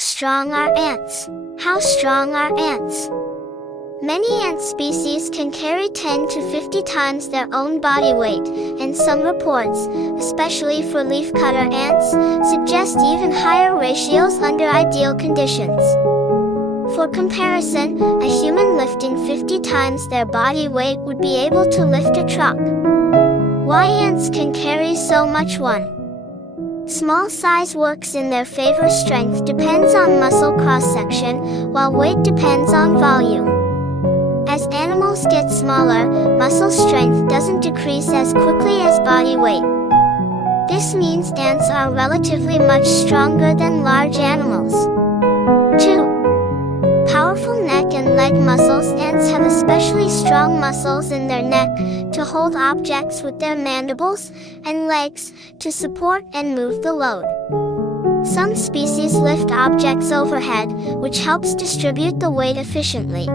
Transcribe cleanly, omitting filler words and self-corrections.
strong are ants? How strong are ants? Many ant species can carry 10 to 50 times their own body weight, and some reports, especially for leafcutter ants, suggest even higher ratios under ideal conditions. For comparison, a human lifting 50 times their body weight would be able to lift a truck. Why ants can carry so much? 1. Small size works in their favor. Strength depends on muscle cross-section, while weight depends on volume. As animals get smaller, muscle strength doesn't decrease as quickly as body weight. This means ants are relatively much stronger than large animals. 2. Powerful neck and leg muscles. Ants have especially strong muscles in their neck to hold objects with their mandibles, and legs to support and move the load. Some species lift objects overhead, which helps distribute the weight efficiently.